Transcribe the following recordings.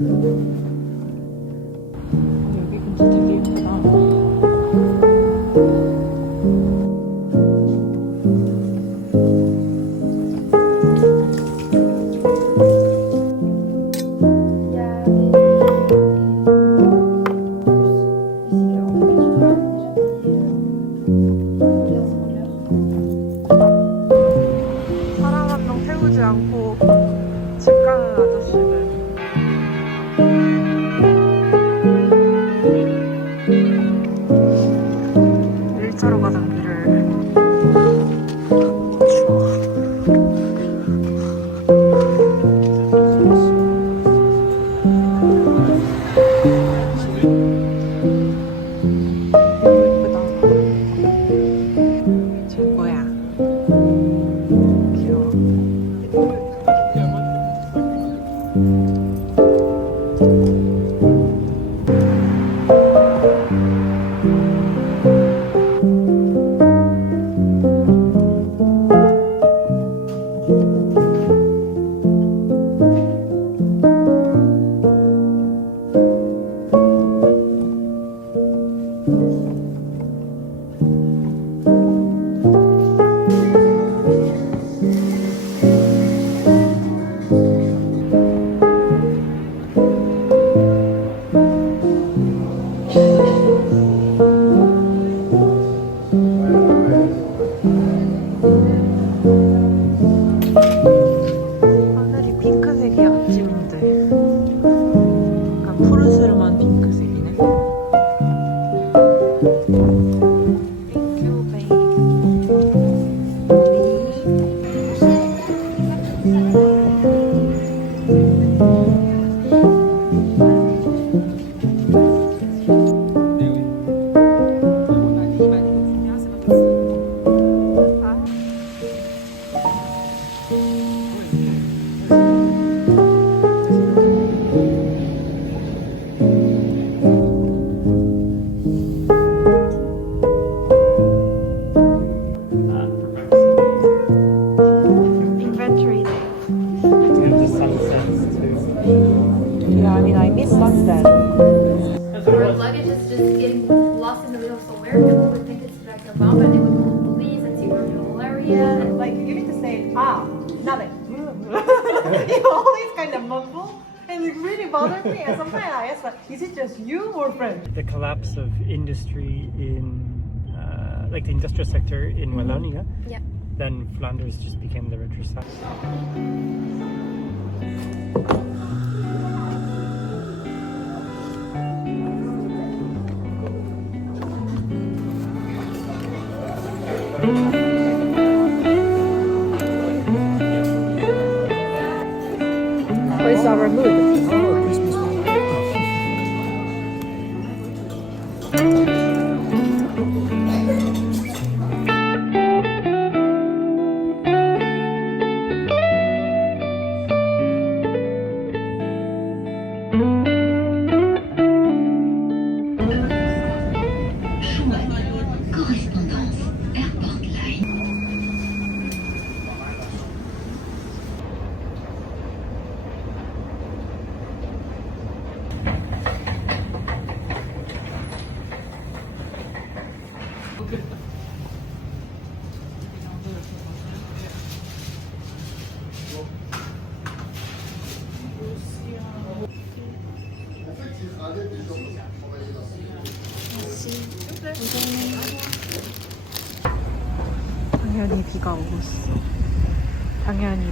여기 근처 되게 예쁘다. 사람 한 명 태우지 않고 집 가는 아저씨들. 일자로 가던 길을. 추워. 예쁘다. 최고야. 귀여워. 하늘이 핑크색이야, 아침인데. 약간 푸르스름한 핑크색이네. 땡큐, Inventory day. And the sunsets too. Yeah, I mean, I miss sunset. Our luggage is just getting lost in the middle of somewhere. People would think it's like a bomb and they would call the police and see we're in the area. Like you need to say nothing. You always kind of mumble, and it really bothers me. And sometimes I ask, like, is it just you or friends? The collapse of industry in, like the industrial sector in Wallonia, Yeah. then Flanders just became the richer side. Where's our mood? Oh, Christmas. Correspondance Airport Line. 당연히 비가 오고 있어. 당연히.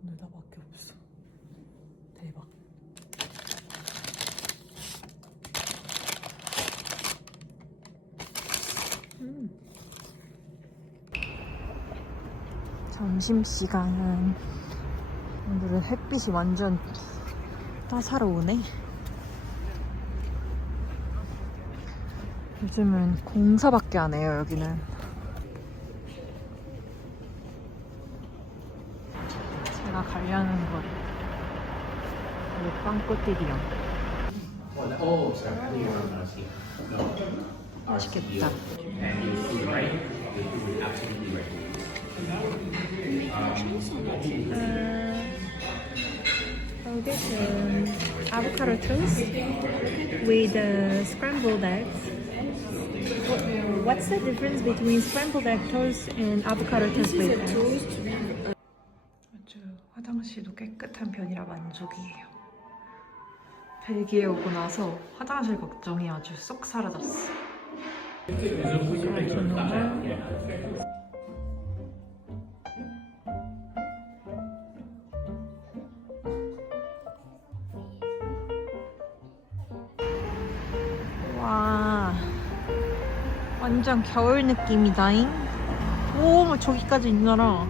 오늘 나밖에 없어. 대박. 점심시간은 오늘은 햇빛이 완전 따사로우네. 요즘은 공사밖에 안 해요, 여기는. 다 가려는 거리. 그리고 빵꼬띠리랑. 맛있겠다. So this is avocado toast with scrambled eggs. What's the difference between scrambled egg toast and avocado toast with eggs? 아주 화장실도 깨끗한 편이라 만족이에요. 벨기에 오고 나서 화장실 걱정이 아주 쏙 사라졌어. 와, 완전 겨울 느낌이다잉. 오, 저기까지 있나라.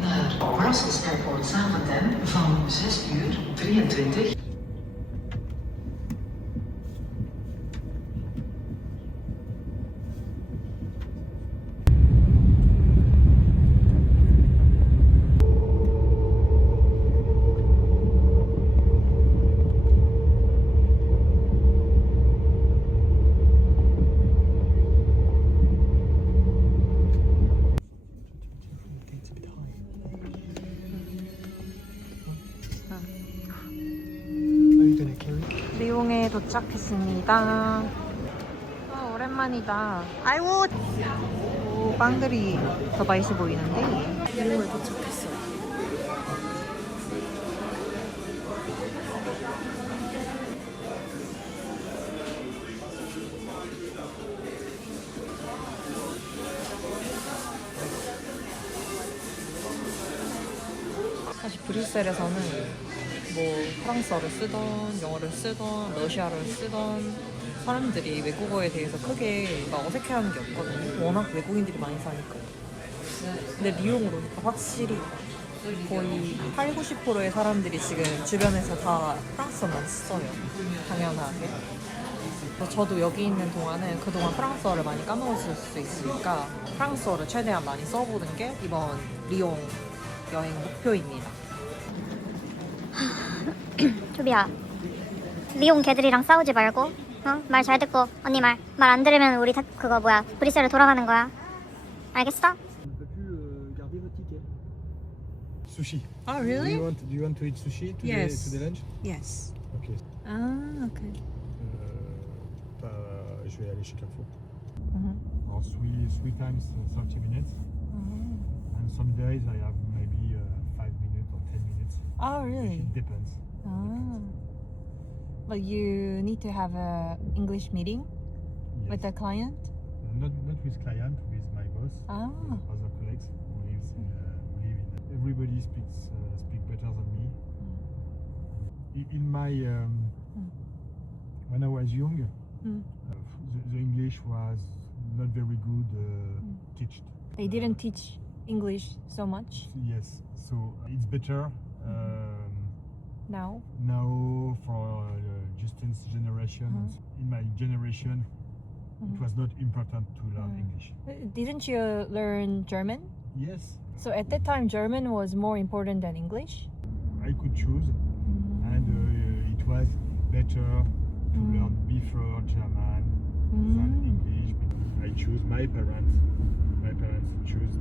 Naar Brussels Airport Zaventem van 6:23. It's a bit high. Are you gonna carry? 리옹에 도착했습니다. 오랜만이다. 아이고, 오, 빵들이 더 맛있어 보이는데. 리옹에 도착했어요. 사실 브뤼셀에서는 뭐 프랑스어를 쓰던 영어를 쓰던 러시아를 쓰던 사람들이 외국어에 대해서 크게 막 어색해하는 게 없거든요. 워낙 외국인들이 많이 사니까. 근데 리옹으로 오니까 확실히 거의 8, 90%의 사람들이 지금 주변에서 다 프랑스어만 써요. 당연하게. 그래서 저도 여기 있는 동안은 그동안 프랑스어를 많이 까먹었을 수 있으니까 프랑스어를 최대한 많이 써보는 게 이번 리옹 여행 목표입니다. 조비야, 리옹 개들이랑 싸우지 말고, 말 잘 듣고 언니 말 안 들으면 우리 그거 뭐야 브뤼셀로 돌아가는 거야. 알겠어? Sushi. Oh, really? Do you want to eat sushi today, Yes. today lunch? Yes. Okay. Ah, okay. Je vais aller chez Carrefour. Mhm. Alors, three times 30 minutes. And some days I have maybe 5 minutes or 10 minutes. Oh, really? It depends. Ah. But you need to have a English meeting Yes. with the client? Not with client, with my boss, Ah. other colleagues who live in. Everybody speak better than me. In my when I was young, the English was not very good taught. They didn't teach English so much Yes, so it's better now. now for Justin's generation. In my generation, it was not important to learn English. Didn't you learn German? Yes, So at that time, German was more important than English? I could choose, and it was better to learn before German than English. I choose my parents. My parents choose.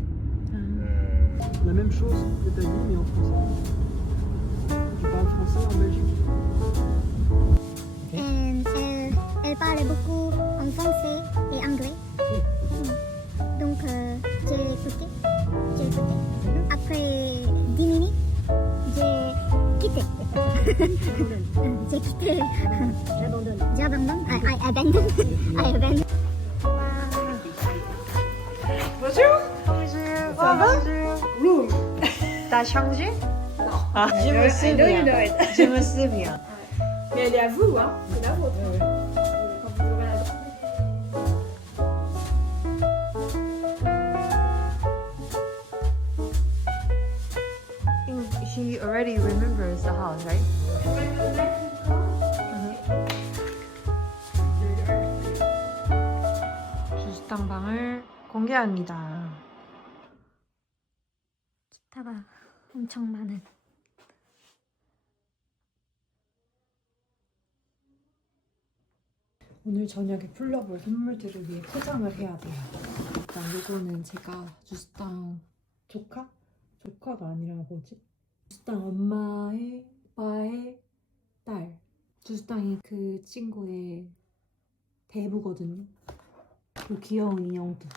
La même chose que t'as dit, mais en français. Tu parles français en Belgique? Elle parle beaucoup en français et anglais. Donc j'ai écouté. Après 10 minutes, j'ai quitté. J'ai quitté. J'abandonne. I abandon. I abandon. Bonjour. Bonjour. Ça va? Room. T'as changé? Non. Ah, je me souviens. Je me souviens. Mais elle est à vous, hein. C'est la vôtre. Quand vous aurez la already remembers the house, right? 주스탕 방을 공개합니다. 기타가 엄청 많은. 오늘 저녁에 풀러볼 선물들을 위해 포장을 해야 돼요. 일단 요거는 제가 주스탕 조카? 조카가 아니라 뭐지? 주스탕 엄마의 오빠의 딸. 주스탕이 그 친구의 대부거든요. 그 귀여운 인형도.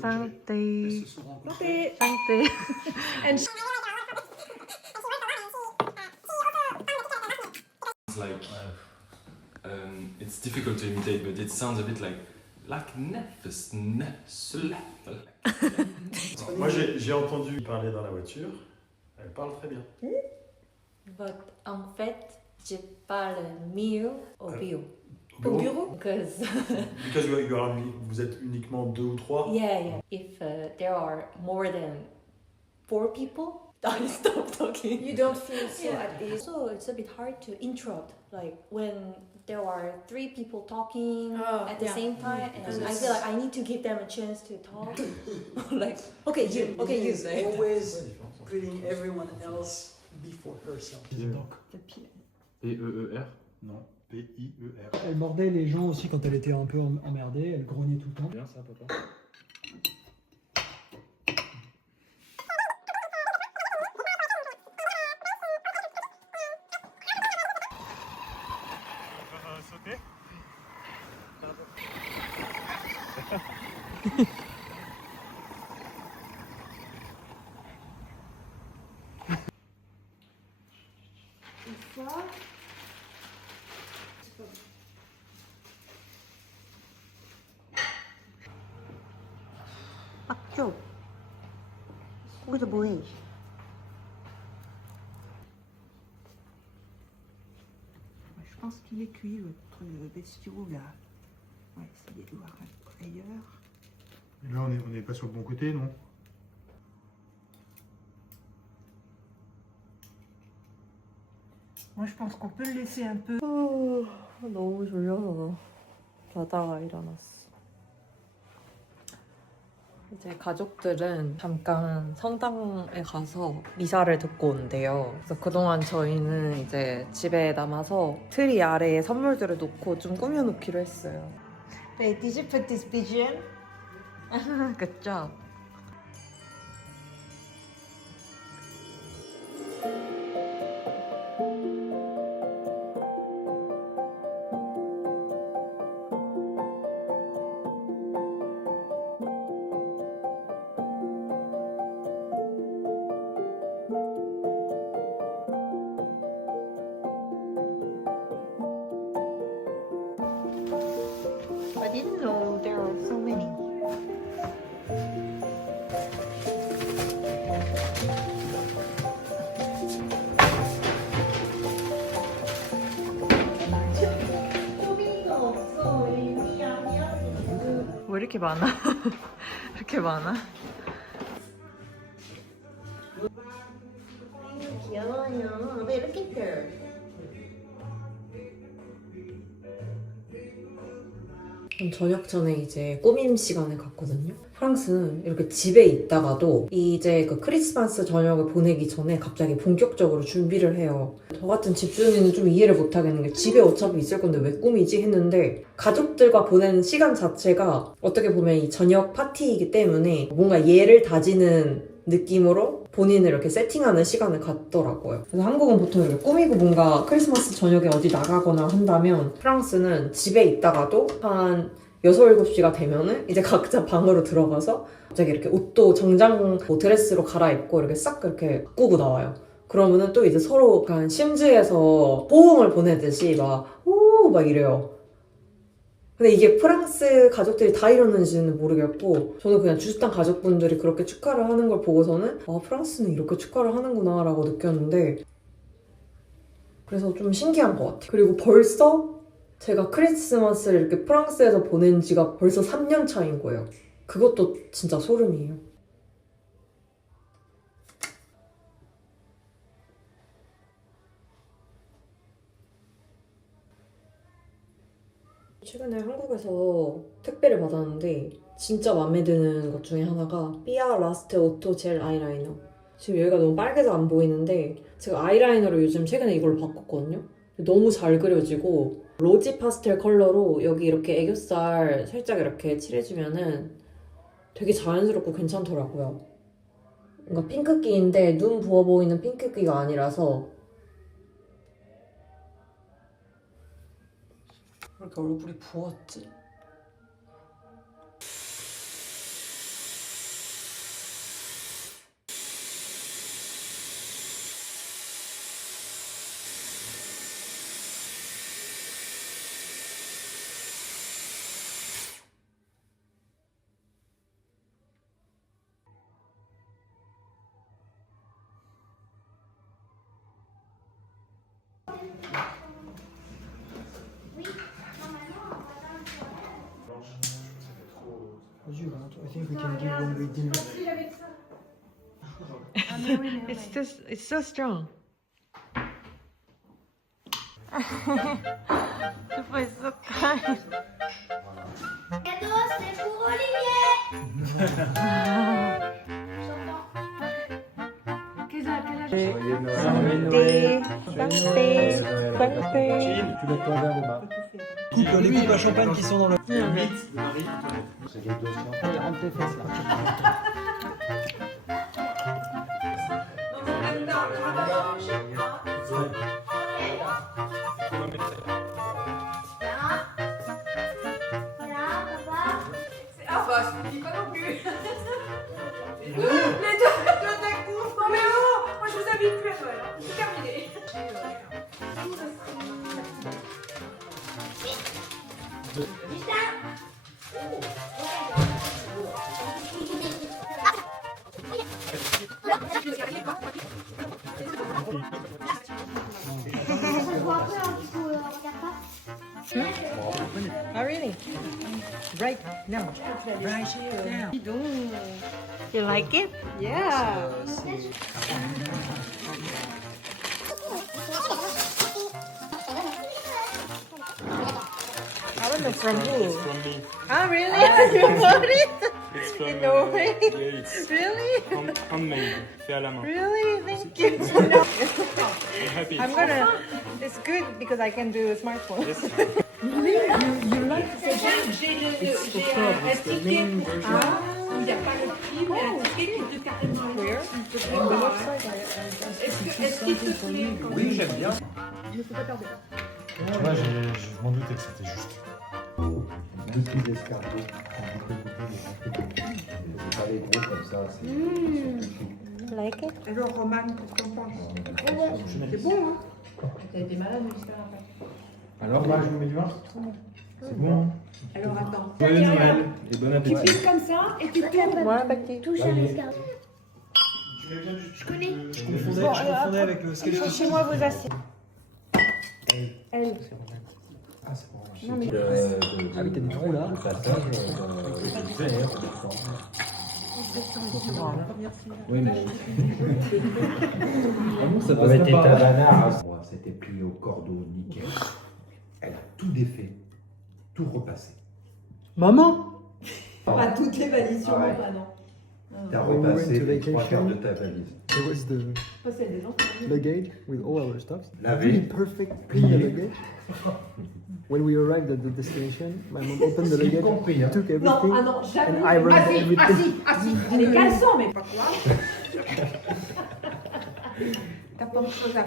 Santé. Santé. And It's like it's difficult to imitate, but it sounds a bit like nefes. Moi j'ai entendu parler dans la voiture, elle parle très bien. But en fait, je parle mieux au bureau. Au bureau? Because Because vous êtes uniquement 2 ou 3. yeah. If there are more than 4 people, I stop talking. You don't feel so at ease. So it's a bit hard to interrupt. Like when there are 3 people talking at the same time, and I feel like I need to give them a chance to talk. Like okay, you. Always putting everyone else before herself. P-E-E-R. Non, P-I-E-R. Elle mordait les gens aussi quand elle était un peu emmerdée, elle grognait tout le temps. Bien ça, papa. Sauter. 빡죠? 거기서 뭐해? Je pense qu'il est cuit votre bestiau là. On va essayer de voir ailleurs. Là on n'est pas sur le bon côté, non? Moi je pense qu'on peut le laisser un peu. 너무 졸려서 자다가 일어났어. 이제 가족들은 잠깐 성당에 가서 미사를 듣고 온대요. 그래서 그동안 저희는 이제 집에 남아서 트리 아래에 선물들을 놓고 좀 꾸며놓기로 했어요. Hey, did you put this pigeon? 그쵸? I didn't know there are so many. 왜 이렇게 많아? 이렇게 많아? 귀여워요. 왜 이렇게 커? 저녁 전에 이제 꾸밈 시간을 갖거든요. 프랑스는 이렇게 집에 있다가도 이제 그 크리스마스 저녁을 보내기 전에 갑자기 본격적으로 준비를 해요. 저 같은 집주인은 좀 이해를 못 하겠는 게 집에 어차피 있을 건데 왜 꾸미지 했는데 가족들과 보내는 시간 자체가 어떻게 보면 이 저녁 파티이기 때문에 뭔가 예를 다지는 느낌으로 본인을 이렇게 세팅하는 시간을 갖더라고요. 그래서 한국은 보통 이렇게 꾸미고 뭔가 크리스마스 저녁에 어디 나가거나 한다면 프랑스는 집에 있다가도 한 6, 7시가 되면은 이제 각자 방으로 들어가서 갑자기 이렇게 옷도 정장 뭐 드레스로 갈아입고 이렇게 싹 이렇게 바꾸고 나와요. 그러면은 또 이제 서로 약간 심지에서 호응을 보내듯이 막 이래요. 근데 이게 프랑스 가족들이 다 이러는지는 모르겠고 저는 그냥 주스탄 가족분들이 그렇게 축하를 하는 걸 보고서는 아 프랑스는 이렇게 축하를 하는구나 라고 느꼈는데 그래서 좀 신기한 것 같아요. 그리고 벌써 제가 크리스마스를 이렇게 프랑스에서 보낸 지가 벌써 3년 차인 거예요. 그것도 진짜 소름이에요. 최근에 한국에서 택배를 받았는데 진짜 마음에 드는 것 중에 하나가 삐아 라스트 오토 젤 아이라이너. 지금 여기가 너무 빨개서 안 보이는데 제가 아이라이너로 요즘 최근에 이걸 바꿨거든요. 너무 잘 그려지고 로지 파스텔 컬러로 여기 이렇게 애교살 살짝 이렇게 칠해주면은 되게 자연스럽고 괜찮더라고요. 뭔가 핑크기인데 눈 부어 보이는 핑크기가 아니라서 왜 이렇게 얼굴이 부었지? I think we can do when we dinner. It's so strong. Papa is so kind. Cadeau, c'est pour Olivier. Coupe les coupes à champagne qui sont dans le. Allez, rentre tes fesses là. Voilà, papa. Ah bah, je ne dis pas non plus. Les deux d'un coup. Non mais oh, moi je vous invite plus à Noël. Hein. C'est terminé. On voit après un petit peu, regarde pas. Oh, really? Right now. Right now. You like it? Yeah. I don't know from who. It's from me. Ah, really? You bought it? It's from No way. yeah, it's Really? handmade. Fait à la main. Really? Thank you. I'm happy. I'm gonna. It's good because I can do a smartphone. Yes. Il n'y a pas le prix, mais un ticket qui te carrément. Where? Est-ce qu'il te plaît? Oui, j'aime bien. Moi, je m'en doutais que c'était juste. Deux petits escargots. C'est pas les gros comme ça. C'est Like it? Alors, Roman, qu'est-ce qu'on pense? C'est bon, hein? T'as été malade, j'espère, après. Alors, moi, je vous mets du vin. C'est bon. Hein. Alors, attends. Joyeux Noël et bon Tu appétit. piques comme ça et tu tournes. Ouais, bah, Touche à l'escargot. Je connais. Je confondais avec le sketch. Chez moi, vous asseyez. Elle. Ah, c'est bon. Non, mais- Ah oui, t'as des trous là. Le passage, je vais Oui, mais. Vraiment, ça passe pas. Tabanard. C'était plié au cordeau, nickel. Elle a tout défait, tout repassé. Maman! Pas toutes les valises, sûrement Ouais. pas, non. T'as When we went repassé to les trois vacation, quarts de ta valise. There was the Pas celle des enfants. luggage with all our stuff. Lavé. Really perfect clean the luggage. When we arrived at the destination, my mom opened the J'ai luggage, compris, hein. took Non, everything, ah non, jamais. and ironed Ah si, everything. ah si, les caleçons, mais pas quoi. T'as pas autre chose à